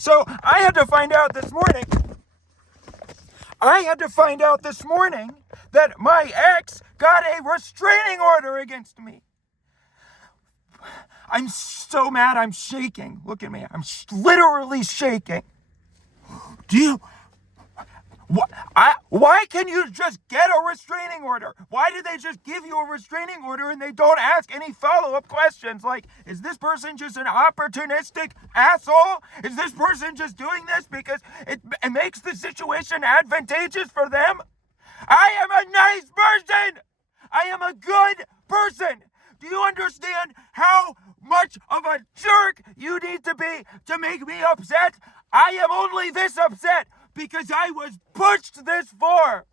So I had to find out this morning that my ex got a restraining order against me. I'm so mad, I'm shaking. Look at me, I'm literally shaking. Why can you just get a restraining order? Why did they just give you a restraining order and they don't ask any follow-up questions? Like, is this person just an opportunistic asshole? Is this person just doing this because it makes the situation advantageous for them? I am a nice person. I am a good person. Do you understand how much of a jerk you need to be to make me upset? I am only this upset because I was pushed this far.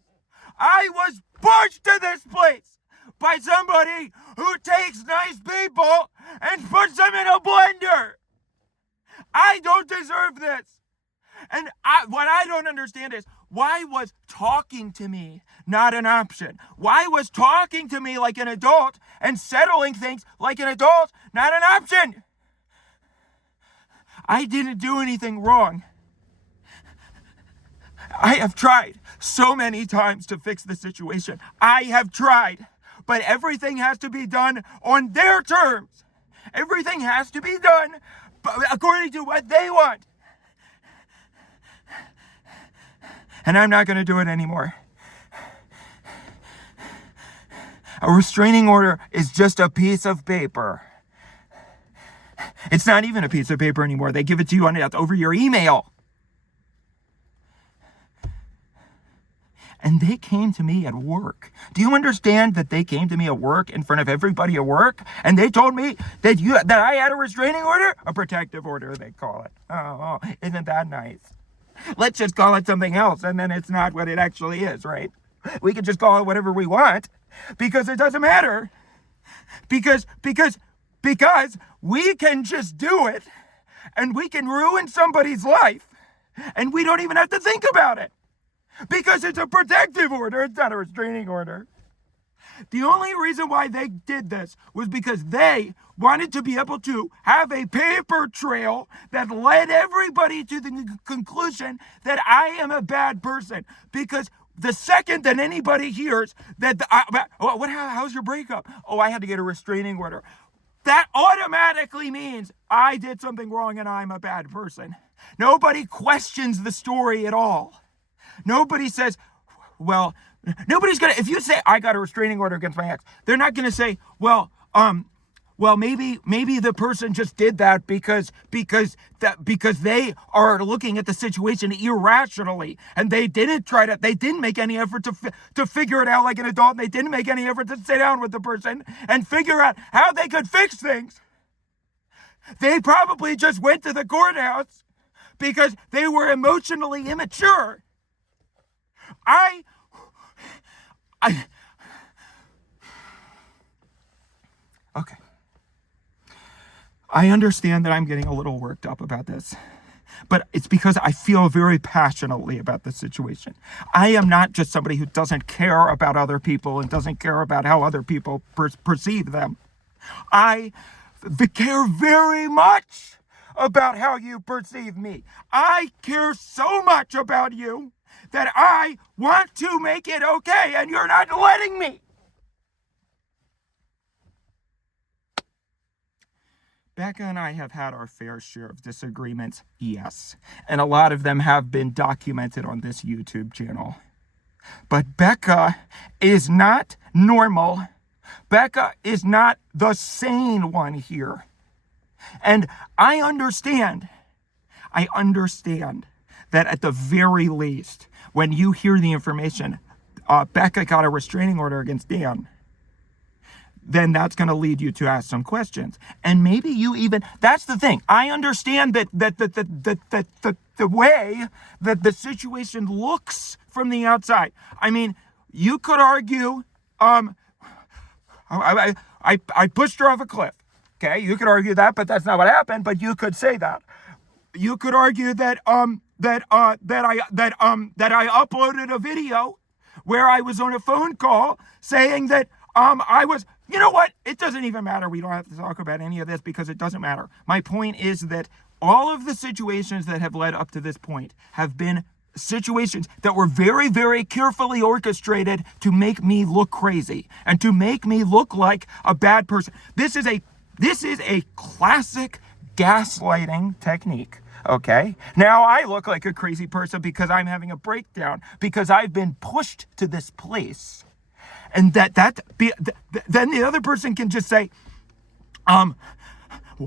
I was pushed to this place by somebody who takes nice people and puts them in a blender. I don't deserve this. And what I don't understand is, why was talking to me not an option? Why was talking to me like an adult and settling things like an adult not an option? I didn't do anything wrong. I have tried so many times to fix the situation. I have tried, but everything has to be done on their terms. Everything has to be done according to what they want. And I'm not going to do it anymore. A restraining order is just a piece of paper. It's not even a piece of paper anymore. They give it to you over your email. And they came to me at work. Do you understand that they came to me at work in front of everybody at work? And they told me that I had a restraining order? A protective order, they call it. Oh, isn't that nice? Let's just call it something else, and then it's not what it actually is, right? We can just call it whatever we want, because it doesn't matter. Because we can just do it, and we can ruin somebody's life, and we don't even have to think about it. Because it's a protective order, it's not a restraining order. The only reason why they did this was because they wanted to be able to have a paper trail that led everybody to the conclusion that I am a bad person. Because the second that anybody hears that, how's your breakup? Oh, I had to get a restraining order. That automatically means I did something wrong and I'm a bad person. Nobody questions the story at all. Nobody says, well, nobody's gonna, if you say I got a restraining order against my ex, they're not gonna say, maybe the person just did that because they are looking at the situation irrationally, and they didn't make any effort to figure it out like an adult, and they didn't make any effort to sit down with the person and figure out how they could fix things. They probably just went to the courthouse because they were emotionally immature. Okay. I understand that I'm getting a little worked up about this, but it's because I feel very passionately about this situation. I am not just somebody who doesn't care about other people and doesn't care about how other people perceive them. I care very much about how you perceive me. I care so much about you that I want to make it okay, and you're not letting me. Becca and I have had our fair share of disagreements, yes, and a lot of them have been documented on this YouTube channel. But Becca is not normal. Becca is not the sane one here. And I understand that at the very least, when you hear the information, Becca got a restraining order against Dan, then that's going to lead you to ask some questions. And maybe you even, that's the thing. I understand that the way that the situation looks from the outside. I mean, you could argue, I pushed her off a cliff. Okay, you could argue that, but that's not what happened. But you could say that. You could argue that I uploaded a video where I was on a phone call saying that I was, you know what? It doesn't even matter. We don't have to talk about any of this because it doesn't matter. My point is that All of the situations that have led up to this point have been situations that were very, very carefully orchestrated to make me look crazy and to make me look like a bad person. This is a classic gaslighting technique. Okay. Now I look like a crazy person because I'm having a breakdown because I've been pushed to this place, and then the other person can just say,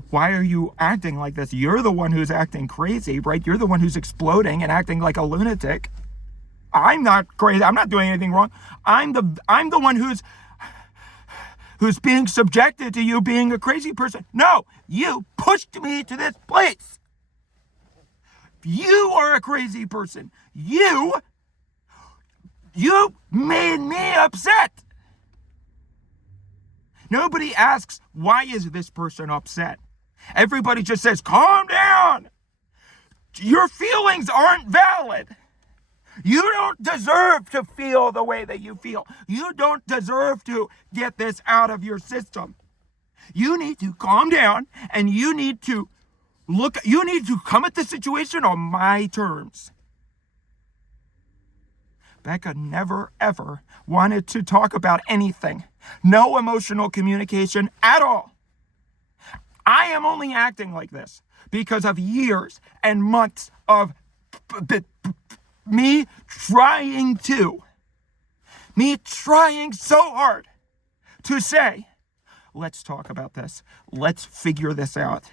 why are you acting like this? You're the one who's acting crazy, right? You're the one who's exploding and acting like a lunatic. I'm not crazy. I'm not doing anything wrong. I'm the one who's being subjected to you being a crazy person. No, you pushed me to this place. You are a crazy person. You made me upset. Nobody asks, why is this person upset? Everybody just says, calm down. Your feelings aren't valid. You don't deserve to feel the way that you feel. You don't deserve to get this out of your system. You need to calm down, and you need to come at the situation on my terms. Becca never, ever wanted to talk about anything. No emotional communication at all. I am only acting like this because of years and months of me trying so hard to say, let's talk about this. Let's figure this out.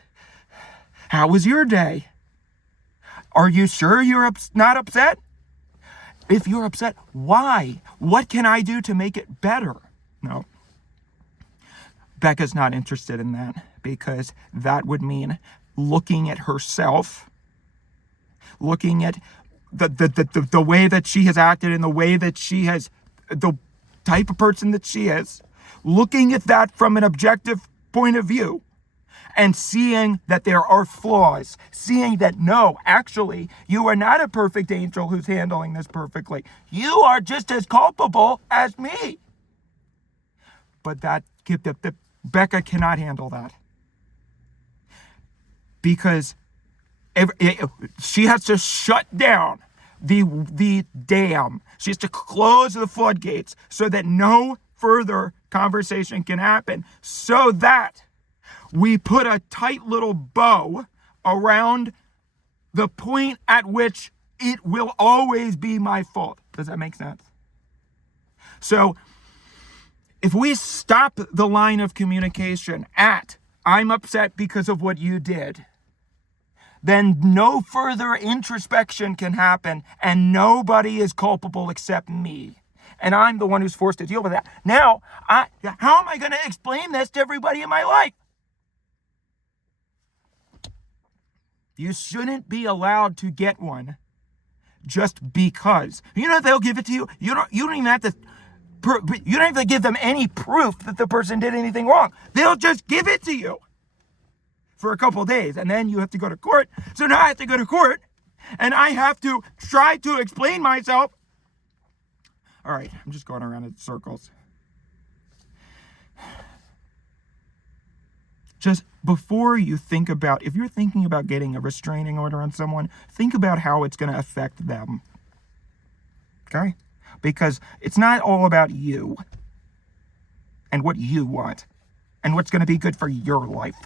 How was your day? Are you sure you're not upset? If you're upset, why? What can I do to make it better? No. Becca's not interested in that because that would mean looking at herself, looking at the way that she has acted and the way that she has, the type of person that she is, looking at that from an objective point of view and seeing that there are flaws, seeing that, no, actually, you are not a perfect angel who's handling this perfectly. You are just as culpable as me. But Becca cannot handle that because she has to shut down the dam. She has to close the floodgates so that no further conversation can happen, so that we put a tight little bow around the point at which it will always be my fault. Does that make sense? So if we stop the line of communication at, I'm upset because of what you did, then no further introspection can happen and nobody is culpable except me. And I'm the one who's forced to deal with that. Now, how am I going to explain this to everybody in my life? You shouldn't be allowed to get one just because. They'll give it to you. You don't even have to give them any proof that the person did anything wrong. They'll just give it to you for a couple of days, and then you have to go to court. So now I have to go to court, and I have to try to explain myself. All right, I'm just going around in circles. Just before you think about, if you're thinking about getting a restraining order on someone, think about how it's going to affect them. Okay? Because it's not all about you and what you want and what's going to be good for your life.